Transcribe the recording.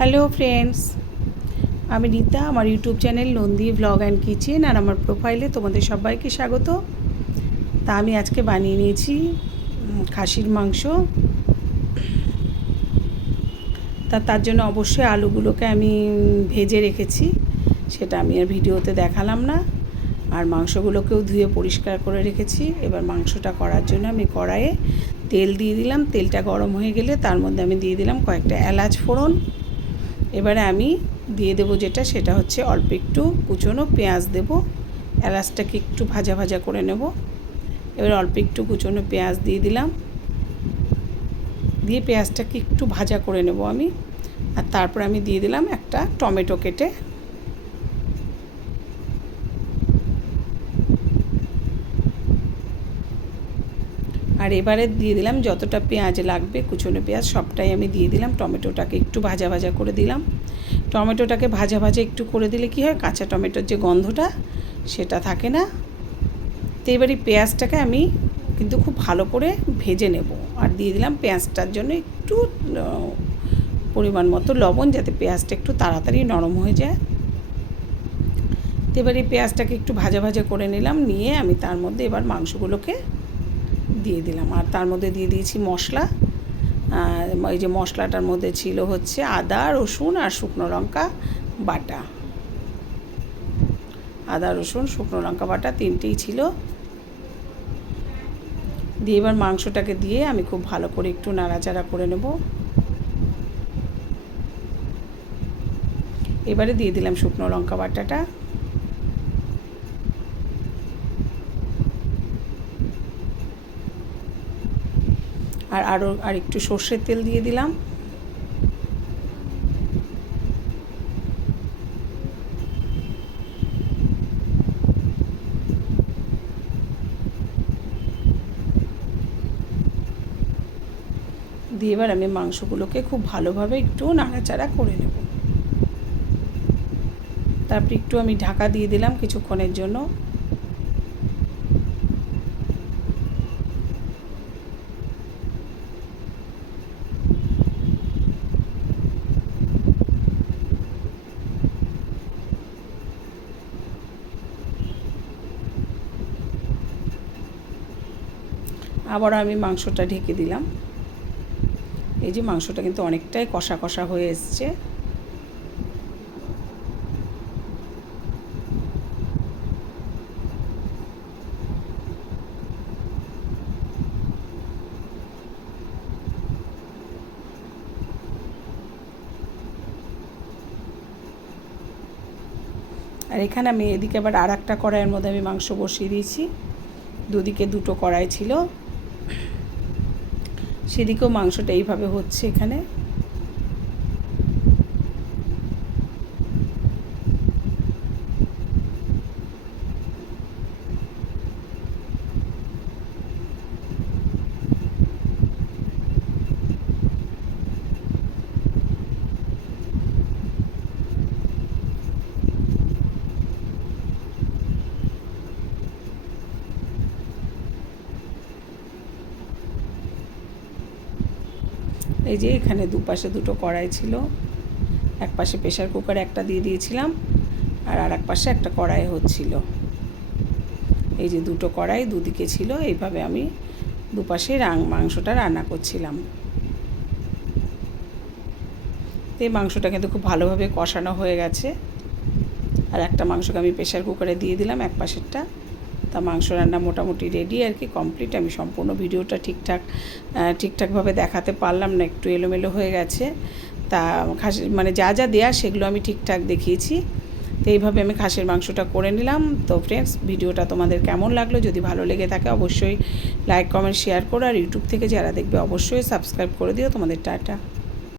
Hello friends, আমি রীতা। আমার YouTube channel Nandi blog and kitchen আর আমার প্রোফাইলে তোমাদের সবাইকে স্বাগত। তা আমি আজকে বানিয়ে নিয়েছি খাসির মাংস। তার জন্য অবশ্যই আলুগুলোকে আমি ভেজে রেখেছি, সেটা আমি আর ভিডিওতে দেখালাম না। আর মাংসগুলোকেও ধুয়ে পরিষ্কার করে রেখেছি। এবার মাংসটা করার জন্য আমি কড়াইয়ে তেল দিয়ে দিলাম। তেলটা গরম হয়ে গেলে তার মধ্যে আমি দিয়ে দিলাম কয়েকটা এলাচ ফোড়ন। এবারে আমি দিয়ে দেবো সেটা হচ্ছে অল্প একটু কুচনো পেঁয়াজ দেব। এলাচটাকে একটু ভাজা ভাজা করে নেব। এবার অল্প একটু কুচনো পেঁয়াজ দিয়ে দিলাম, দিয়ে পেঁয়াজটাকে একটু ভাজা করে নেব আমি। আর তারপর আমি দিয়ে দিলাম একটা টমেটো কেটে। আর এবারে দিয়ে দিলাম যতটা পেঁয়াজ লাগবে, কুচনো পেঁয়াজ সবটাই আমি দিয়ে দিলাম। টমেটোটাকে একটু ভাজা ভাজা করে দিলাম। টমেটোটাকে ভাজা ভাজা একটু করে দিলে কী হয়, কাঁচা টমেটোর যে গন্ধটা সেটা থাকে না। তো এবার এই পেঁয়াজটাকে আমি কিন্তু খুব ভালো করে ভেজে নেব। আর দিয়ে দিলাম পেঁয়াজটার জন্য একটু পরিমাণ মতো লবণ, যাতে পেঁয়াজটা একটু তাড়াতাড়ি নরম হয়ে যায়। তো এবার এই পেঁয়াজটাকে একটু ভাজা ভাজা করে নিলাম, নিয়ে আমি তার মধ্যে এবার মাংসগুলোকে দিয়ে দিলাম। আর তার মধ্যে দিয়ে দিয়েছি মশলা। এই যে মশলাটার মধ্যে ছিল হচ্ছে আদা, রসুন আর শুকনো লঙ্কা বাটা। আদা, রসুন, শুকনো লঙ্কা বাটা তিনটেই ছিল। দিয়ে এবার মাংসটাকে দিয়ে আমি খুব ভালো করে একটু নাড়াচাড়া করে নেব। এবারে দিয়ে দিলাম শুকনো লঙ্কা বাটাটা। আর একটু সর্ষের তেল দিয়ে দিলাম। দিয়ে এবার আমি মাংসগুলোকে খুব ভালোভাবে একটু নাড়াচাড়া করে নেব। তারপর একটু আমি ঢাকা দিয়ে দিলাম কিছুক্ষণের জন্য। আবার আমি মাংসটা ঢেকে দিলাম। এই যে মাংসটা কিন্তু অনেকটাই কষা কষা হয়ে এসছে। আর এখানে আমি এদিকে আবার আর একটা কড়াইয়ের মধ্যে আমি মাংস বসিয়ে দিয়েছি। দুদিকে দুটো কড়াই ছিল, সেদিকেও মাংসটা এইভাবে হচ্ছে এখানে। এই যে এখানে দুপাশে দুটো কড়াই ছিল, এক পাশে প্রেশার কুকারে একটা দিয়ে দিয়েছিলাম, আর এক পাশে একটা কড়াই হচ্ছিল। এই যে দুটো কড়াই দুদিকে ছিল, এইভাবে আমি দুপাশে মাংসটা রান্না করছিলাম। এই মাংসটা কিন্তু খুব ভালোভাবে কষানো হয়ে গেছে। আর একটা মাংসকে আমি প্রেশার কুকারে দিয়ে দিলাম এক পাশেরটা। তা মাংস রান্না মোটামুটি রেডি আর কি, কমপ্লিট। আমি সম্পূর্ণ ভিডিওটা ঠিকঠাকভাবে দেখাতে পারলাম না, একটু এলোমেলো হয়ে গেছে। তা মানে যা যা দেয়া সেগুলো আমি ঠিকঠাক দেখিয়েছি। তো এইভাবে আমি খাসির মাংসটা করে নিলাম। তো ফ্রেন্ডস, ভিডিওটা তোমাদের কেমন লাগলো? যদি ভালো লেগে থাকে অবশ্যই লাইক, কমেন্ট, শেয়ার করো। আর ইউটিউব থেকে যারা দেখবে অবশ্যই সাবস্ক্রাইব করে দিও। তোমাদের টাটা।